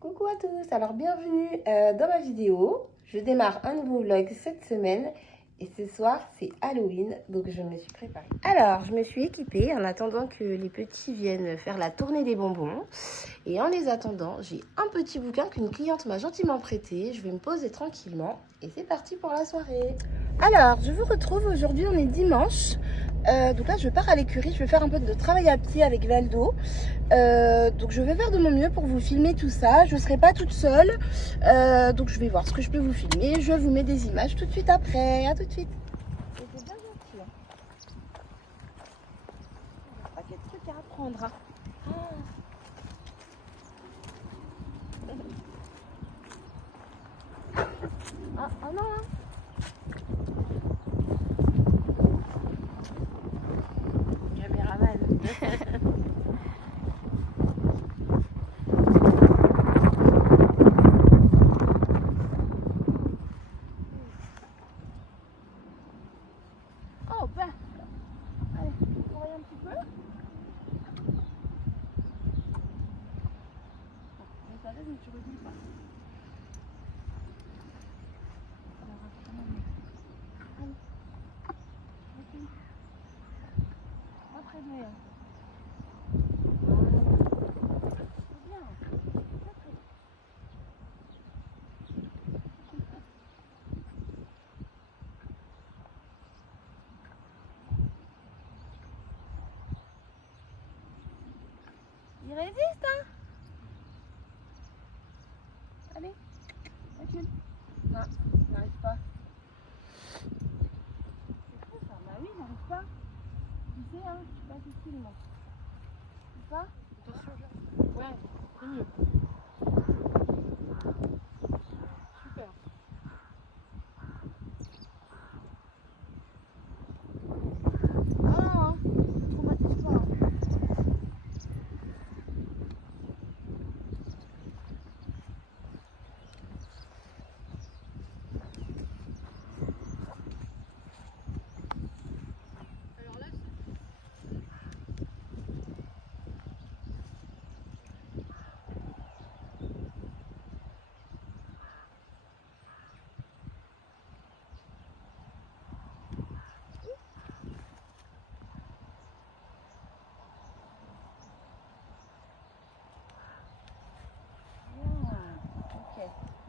Coucou à tous, alors bienvenue dans ma vidéo. Je démarre un nouveau vlog cette semaine et ce soir c'est Halloween, donc je me suis préparée. Alors je me suis équipée en attendant que les petits viennent faire la tournée des bonbons. Et en les attendant, j'ai un petit bouquin qu'une cliente m'a gentiment prêté. Je vais me poser tranquillement et c'est parti pour la soirée. Alors je vous retrouve aujourd'hui, on est dimanche. Donc là je pars à l'écurie, je vais faire un peu de travail à pied avec Valdo. Donc je vais faire de mon mieux pour vous filmer tout ça. Je ne serai pas toute seule. Donc je vais voir ce que je peux vous filmer. Je vous mets des images tout de suite après. À tout de suite. C'était bien gentil. Pas quel truc à apprendre. Hein. Ah non. Hein. Caméraman. Oh ben. Allez, on va un petit peu. Ça reste, mais tu reviens pas. Allez. Pas prévenir. C'est bien. Il résiste, hein? Allez, recule. Non, il n'arrive pas. C'est fou ça, bah oui, il n'arrive pas. Tu sais, hein, je suis pas difficile, moi. C'est ça? Attention, ouais, c'est mieux. Super. Ah non, hein, ne traumatise pas.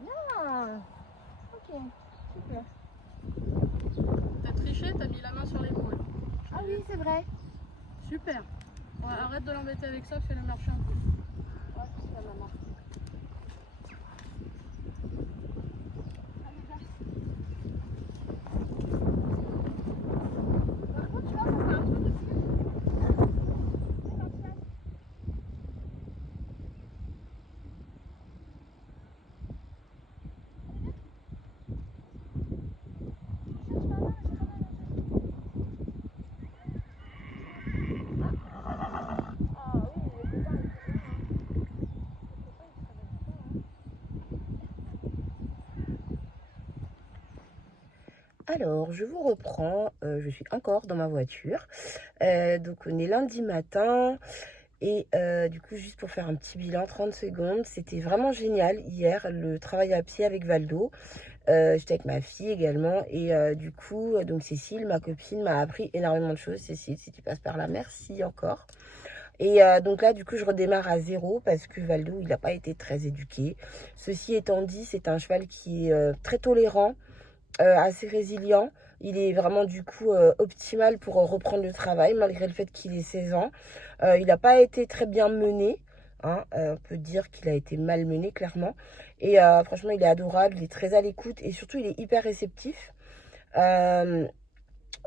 Bien. Ok, super. T'as triché, t'as mis la main sur l'épaule. Ah oui, c'est vrai. Super. Ouais, arrête de l'embêter avec ça, fais-le marcher un peu. Ouais, c'est la maman. Par contre, tu vois, ça fait un truc aussi. Alors, je vous reprends. Je suis encore dans ma voiture. Donc, on est lundi matin. Et du coup, juste pour faire un petit bilan, 30 secondes. C'était vraiment génial hier, le travail à pied avec Valdo. J'étais avec ma fille également. Et du coup, donc Cécile, ma copine, m'a appris énormément de choses. Cécile, si tu passes par là, merci encore. Et donc là, du coup, je redémarre à zéro parce que Valdo, il n'a pas été très éduqué. Ceci étant dit, c'est un cheval qui est très tolérant, assez résilient. Il est vraiment du coup optimal pour reprendre le travail malgré le fait qu'il ait 16 ans. Il n'a pas été très bien mené. Hein, on peut dire qu'il a été mal mené clairement. Et franchement, il est adorable, il est très à l'écoute et surtout, il est hyper réceptif.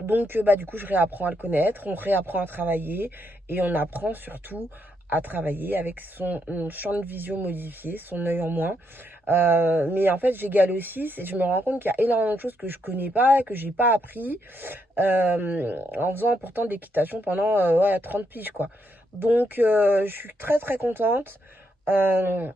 Donc, bah, du coup, je réapprends à le connaître, on réapprend à travailler et on apprend surtout à travailler avec son champ de vision modifié, son œil en moins. Mais en fait, j'égale aussi, je me rends compte qu'il y a énormément de choses que je connais pas, que j'ai pas appris, en faisant pourtant de l'équitation pendant ouais, 30 piges, quoi. Donc, je suis très très contente. Euh,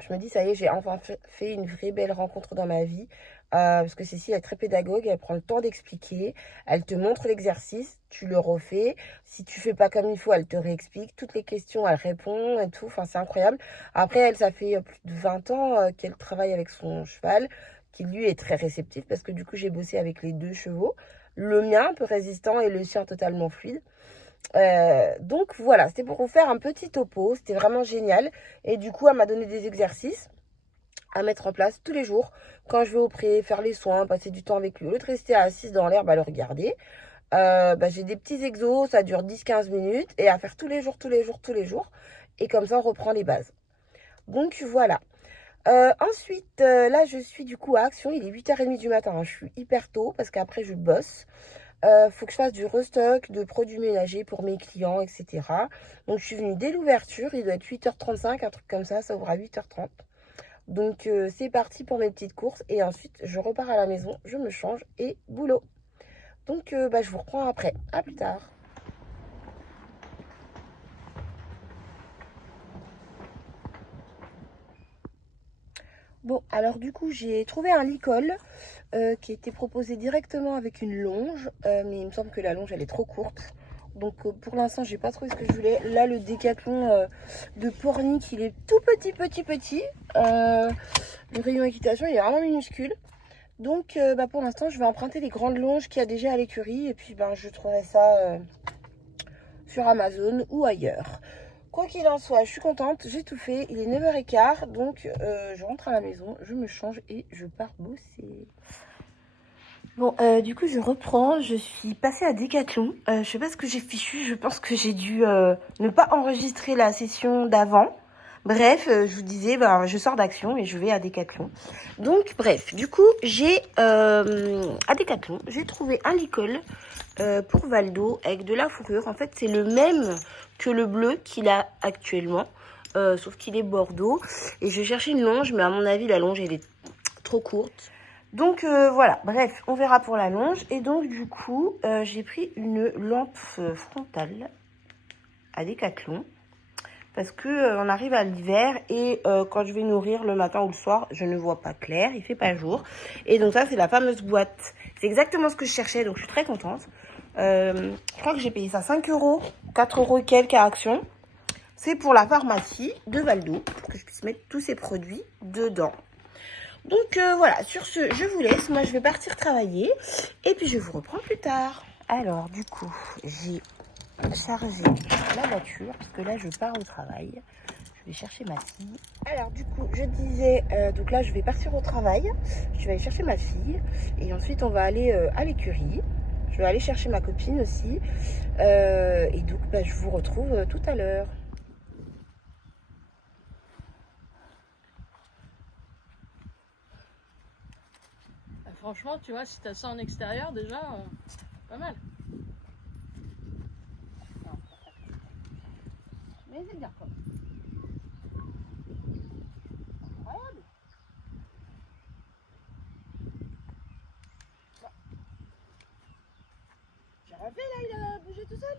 Je me dis, ça y est, j'ai enfin fait une vraie belle rencontre dans ma vie. Parce que Cécile est très pédagogue, elle prend le temps d'expliquer, elle te montre l'exercice, tu le refais. Si tu fais pas comme il faut, elle te réexplique. Toutes les questions, elle répond et tout. Enfin, c'est incroyable. Après, elle, ça fait plus de 20 ans qu'elle travaille avec son cheval, qui lui est très réceptif parce que du coup, j'ai bossé avec les deux chevaux. Le mien, un peu résistant, et le sien totalement fluide. Donc voilà, c'était pour vous faire un petit topo. C'était vraiment génial. Et du coup, elle m'a donné des exercices à mettre en place tous les jours. Quand je vais au pré, faire les soins, passer du temps avec lui, au lieu de rester assise dans l'herbe à le regarder, j'ai des petits exos, ça dure 10-15 minutes, et à faire tous les jours, tous les jours, tous les jours. Et comme ça, on reprend les bases. Donc voilà. Ensuite, là, je suis du coup à Action. Il est 8h30 du matin, hein. Je suis hyper tôt parce qu'après, je bosse. Faut que je fasse du restock de produits ménagers pour mes clients, etc. Donc, je suis venue dès l'ouverture. Il doit être 8h35, un truc comme ça ouvre à 8h30. Donc c'est parti pour mes petites courses et ensuite je repars à la maison, je me change et boulot. Donc je vous reprends après. À plus tard. Bon, alors du coup j'ai trouvé un licol qui était proposé directement avec une longe, mais il me semble que la longe elle est trop courte. Donc pour l'instant j'ai pas trouvé ce que je voulais. Là le décathlon de Pornic il est tout petit. Le rayon équitation il est vraiment minuscule. Donc pour l'instant je vais emprunter les grandes longes qu'il y a déjà à l'écurie. Et puis je trouverai ça sur Amazon ou ailleurs. Quoi qu'il en soit, je suis contente, j'ai tout fait. Il est 9h15, donc je rentre à la maison, je me change et je pars bosser. Bon, du coup, je reprends. Je suis passée à Decathlon. Je sais pas ce que j'ai fichu. Je pense que j'ai dû ne pas enregistrer la session d'avant. Bref, je vous disais, je sors d'Action et je vais à Decathlon. Donc, bref, du coup, j'ai à Decathlon, j'ai trouvé un licol pour Valdo avec de la fourrure. En fait, c'est le même que le bleu qu'il a actuellement, sauf qu'il est bordeaux. Et je cherchais une longe, mais à mon avis, la longe, elle est trop courte. Donc voilà, bref, on verra pour la longe. Et donc du coup, j'ai pris une lampe frontale à Decathlon. Parce que on arrive à l'hiver et quand je vais nourrir le matin ou le soir, je ne vois pas clair, il fait pas jour. Et donc ça, c'est la fameuse boîte. C'est exactement ce que je cherchais, donc je suis très contente. Je crois que j'ai payé ça 5 euros, 4 euros et quelques à Action. C'est pour la pharmacie de Valdo, pour que je puisse mettre tous ces produits dedans. Donc voilà, sur ce, je vous laisse. Moi, je vais partir travailler. Et puis, je vous reprends plus tard. Alors, du coup, j'ai chargé la voiture. Parce que là, je pars au travail. Je vais chercher ma fille. Alors, du coup, je disais... donc là, je vais partir au travail. Je vais aller chercher ma fille. Et ensuite, on va aller à l'écurie. Je vais aller chercher ma copine aussi. Et donc, je vous retrouve tout à l'heure. Franchement, tu vois, si t'as ça en extérieur, déjà, pas mal. Mais c'est bien comme. Incroyable. J'ai rien fait là, il a bougé tout seul.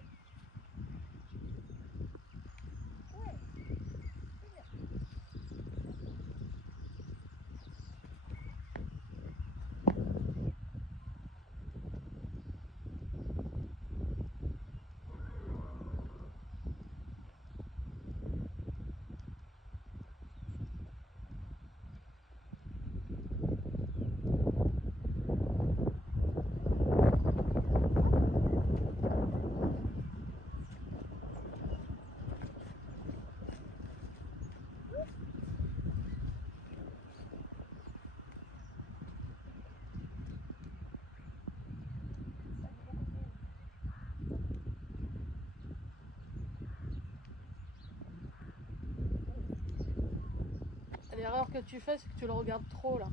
L'erreur que tu fais, c'est que tu le regardes trop là.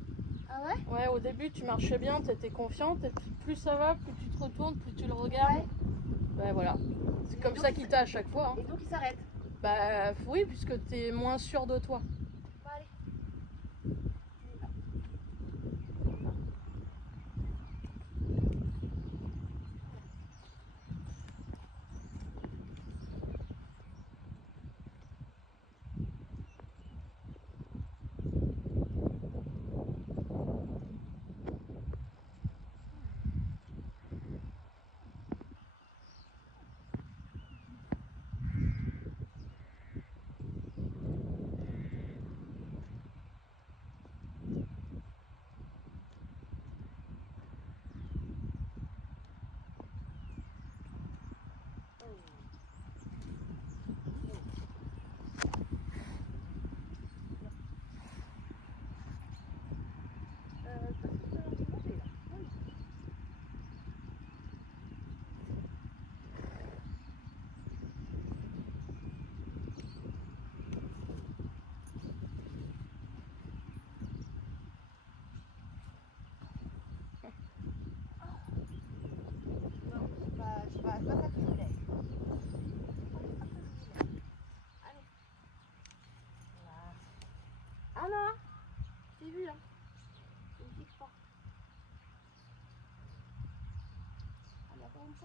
Ah ouais? Ouais, au début, tu marchais bien, tu étais confiante, et plus ça va, plus tu te retournes, plus tu le regardes. Ouais. Ouais, voilà. C'est comme ça qu'il t'a à chaque fois. Hein. Et donc il s'arrête. Bah oui, puisque t'es moins sûr de toi. Bon, allez.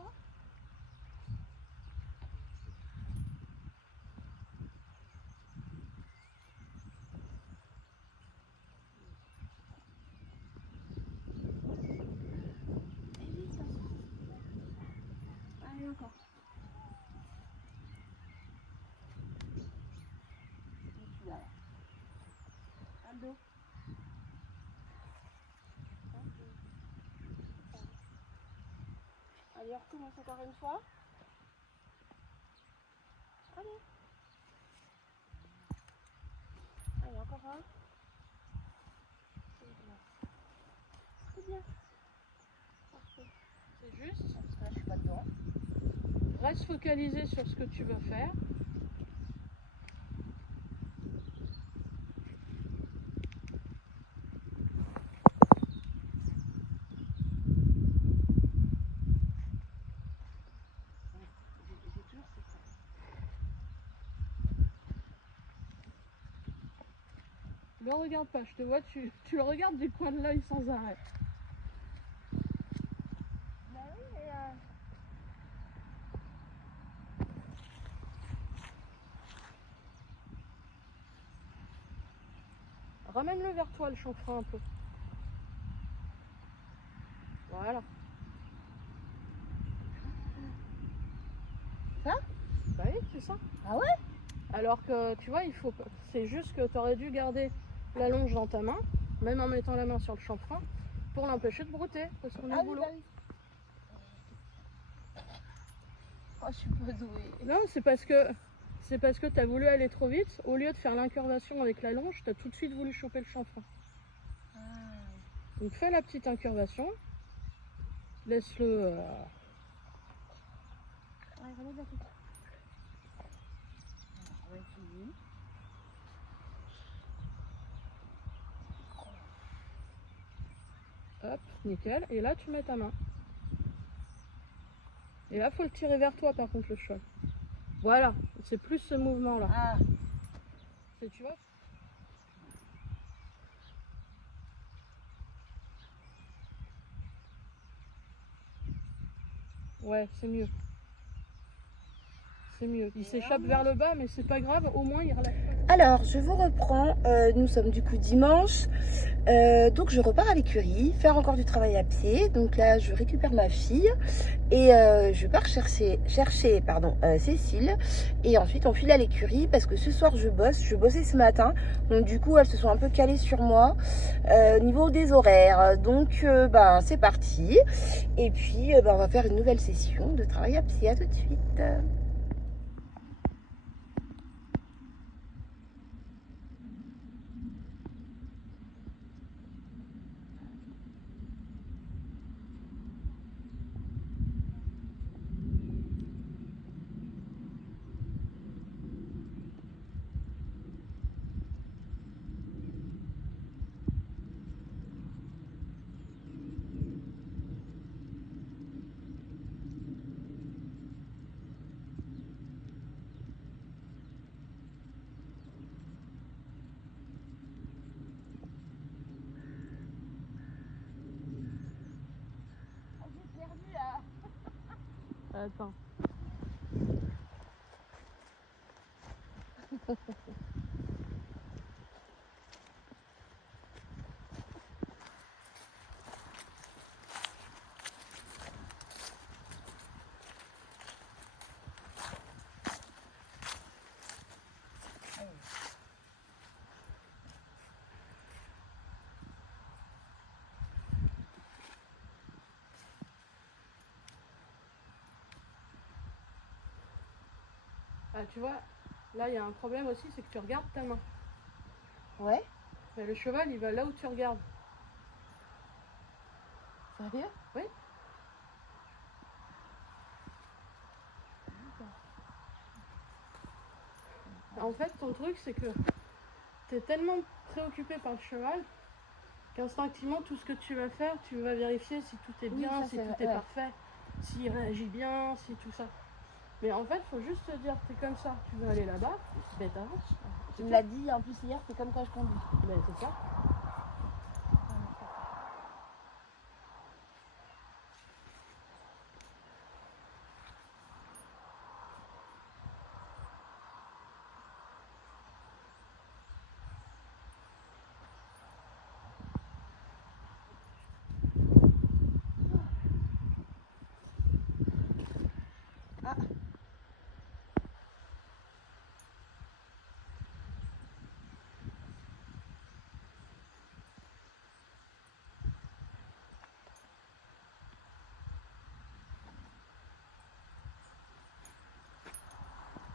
fois. Allez, encore. Aldo. Allez, on recommence encore une fois. Allez. Allez, encore un. C'est bien. Parfait. C'est juste. Parce que là, je suis pas dedans. Reste focalisé sur ce que tu veux faire. J'ai toujours cette... Le regarde pas, je te vois, tu le regardes du coin de l'œil sans arrêt. Bah oui, mais Ramène-le vers toi, le chanfrein un peu. Voilà. Ça? Bah oui, c'est ça. Ah ouais? Alors que tu vois, il faut pas. C'est juste que tu aurais dû garder la longe dans ta main, même en mettant la main sur le chanfrein, pour l'empêcher de brouter, parce qu'on est au boulot. Bah oui. Oh, je suis pas douée. Non, c'est parce que tu as voulu aller trop vite. Au lieu de faire l'incurvation avec la longe, tu as tout de suite voulu choper le chanfrein. Ah. Donc fais la petite incurvation. Laisse-le. Ouais, remets la tête. On va essayer. Hop, nickel. Et là, tu mets ta main. Et là, faut le tirer vers toi, par contre, le cheval. Voilà, c'est plus ce mouvement-là. Ah. Tu vois? Ouais, c'est mieux. C'est mieux. Il s'échappe vers le bas, mais c'est pas grave, au moins il relâche pas. Alors, je vous reprends. Nous sommes du coup dimanche. Donc, je repars à l'écurie, faire encore du travail à pied. Donc là, je récupère ma fille et je pars chercher Cécile. Et ensuite, on file à l'écurie parce que ce soir, je bosse. Je bossais ce matin. Donc, du coup, elles se sont un peu calées sur moi au niveau des horaires. Donc, c'est parti. Et puis, on va faire une nouvelle session de travail à pied. À tout de suite. Attends. Ah, tu vois, là il y a un problème aussi, c'est que tu regardes ta main. Ouais. Mais le cheval, il va là où tu regardes. Sérieux? Oui. En fait, ton truc, c'est que tu es tellement préoccupé par le cheval qu'instinctivement, tout ce que tu vas faire, tu vas vérifier si tout est bien, ça, si c'est tout vrai, est ouais. parfait, s'il réagit bien, si tout ça. Mais en fait, il faut juste te dire, tu es comme ça, tu veux aller là-bas, ben t'avances. Tu me l'as dit en plus hier, c'est comme quand je conduis. Ben c'est ça.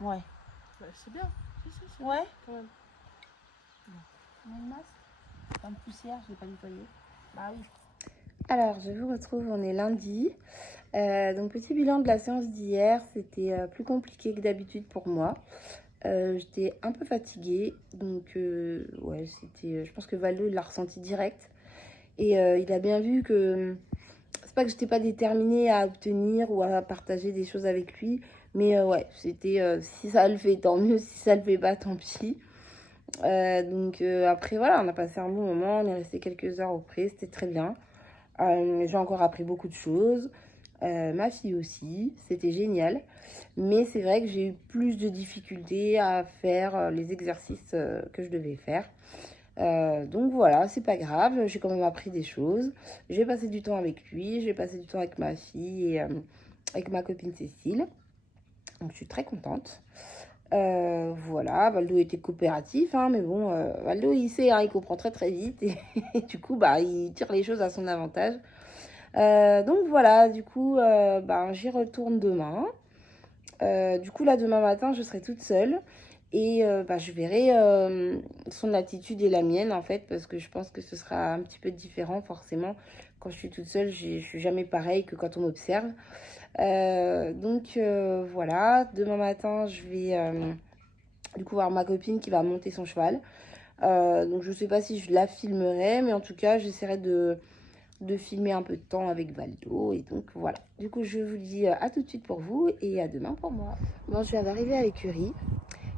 Ouais. Bah, c'est bien. Si, c'est Ouais. bien, quand même. On met le masque. Pas de poussière, je l'ai pas nettoyé. Bah oui. Alors, je vous retrouve, on est lundi. Donc, petit bilan de la séance d'hier. C'était plus compliqué que d'habitude pour moi. J'étais un peu fatiguée. Donc, ouais, c'était. Je pense que Valdo, il l'a ressenti direct. Et il a bien vu que c'est pas que j'étais pas déterminée à obtenir ou à partager des choses avec lui. Mais ouais, c'était si ça le fait, tant mieux. Si ça le fait pas, tant pis. Donc après voilà, on a passé un bon moment, on est resté quelques heures auprès, c'était très bien. J'ai encore appris beaucoup de choses, ma fille aussi, c'était génial. Mais c'est vrai que j'ai eu plus de difficultés à faire les exercices que je devais faire. Donc voilà, c'est pas grave, j'ai quand même appris des choses. J'ai passé du temps avec lui, j'ai passé du temps avec ma fille et avec ma copine Cécile. Donc je suis très contente. Voilà, Valdo était coopératif, hein, mais bon, Valdo il sait, hein, il comprend très très vite et du coup, bah, il tire les choses à son avantage. Donc voilà, du coup, bah, j'y retourne demain. Du coup, là, demain matin, je serai toute seule et bah, je verrai son attitude et la mienne en fait, parce que je pense que ce sera un petit peu différent forcément. Quand je suis toute seule, je suis jamais pareil que quand on m'observe. Donc voilà, demain matin, je vais du coup voir ma copine qui va monter son cheval. Donc je sais pas si je la filmerai, mais en tout cas, j'essaierai de filmer un peu de temps avec Valdo. Et donc voilà. Du coup, je vous dis à tout de suite pour vous et à demain pour moi. Bon, je viens d'arriver à l'écurie.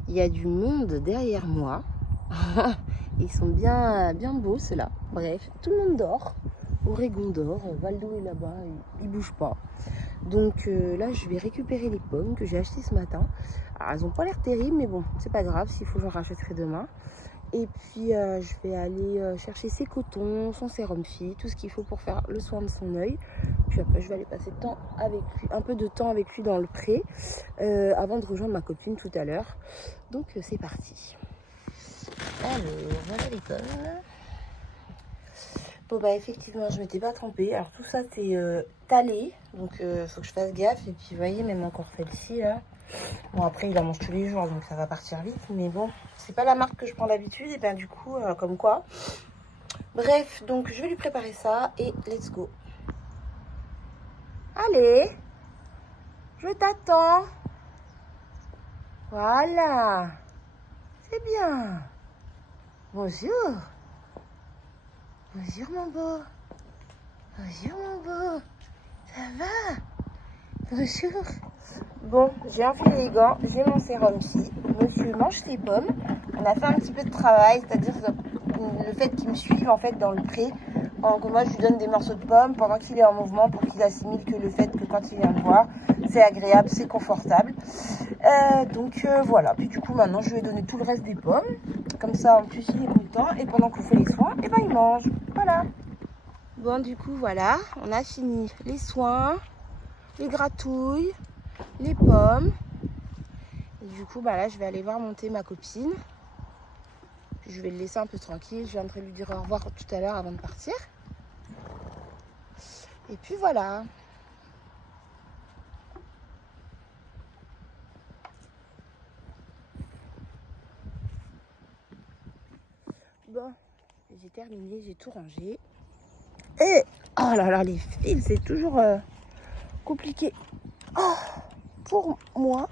Il y a du monde derrière moi. Ils sont bien, bien beaux ceux-là. Bref, tout le monde dort. Oregon dort. Valdo est là-bas. Il bouge pas. Donc là, je vais récupérer les pommes que j'ai achetées ce matin. Alors, elles n'ont pas l'air terribles, mais bon, c'est pas grave. S'il faut, j'en rachèterai demain. Et puis, je vais aller chercher ses cotons, son sérum fille, tout ce qu'il faut pour faire le soin de son œil. Puis après, je vais aller passer un peu de temps avec lui dans le pré avant de rejoindre ma copine tout à l'heure. Donc, c'est parti. Alors, voilà les pommes. Bon bah effectivement je m'étais pas trompée. Alors tout ça c'est talé. Donc faut que je fasse gaffe. Et puis vous voyez même encore celle-ci là. Bon après il en mange tous les jours donc ça va partir vite. Mais bon c'est pas la marque que je prends d'habitude. Et bien du coup comme quoi. Bref donc je vais lui préparer ça. Et let's go. Allez. Je t'attends. Voilà. C'est bien. Bonjour. Bonjour mon beau. Bonjour mon beau. Ça va? Bonjour. Bon, j'ai enfilé les gants, j'ai mon sérum fille. Monsieur mange ses pommes. On a fait un petit peu de travail, c'est-à-dire le fait qu'il me suive en fait dans le pré. Pendant que moi je lui donne des morceaux de pommes pendant qu'il est en mouvement pour qu'il assimile que le fait que quand il vient me voir, c'est agréable, c'est confortable. Donc voilà. Puis du coup maintenant je lui ai donné tout le reste des pommes. Comme ça en plus il est content et pendant qu'on fait les soins, et ben il mange. Voilà. Bon du coup voilà, on a fini les soins, les gratouilles, les pommes. Et du coup bah là je vais aller voir monter ma copine. Puis je vais le laisser un peu tranquille. Je viendrai lui dire au revoir tout à l'heure avant de partir. Et puis voilà. Bon, j'ai terminé, j'ai tout rangé. Et oh là là, les fils, c'est toujours compliqué. Oh, pour moi.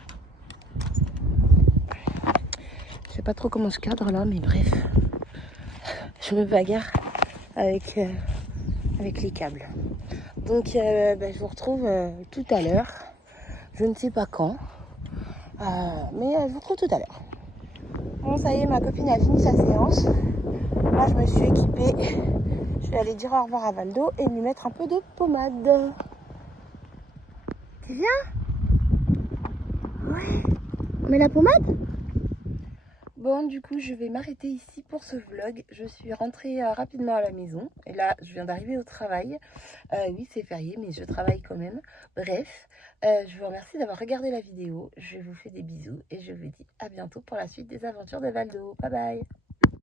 Je sais pas trop comment je cadre là, mais bref. Je me bagarre avec les câbles. Donc je vous retrouve tout à l'heure. Je ne sais pas quand. Mais je vous retrouve tout à l'heure. Bon ça y est, ma copine a fini sa séance. Moi je me suis équipée. Je vais aller dire au revoir à Valdo et lui mettre un peu de pommade. Tu viens? Ouais. On met la pommade? Bon, du coup, je vais m'arrêter ici pour ce vlog. Je suis rentrée rapidement à la maison. Et là, je viens d'arriver au travail. Oui, c'est férié, mais je travaille quand même. Bref, je vous remercie d'avoir regardé la vidéo. Je vous fais des bisous et je vous dis à bientôt pour la suite des aventures de Valdo. Bye bye!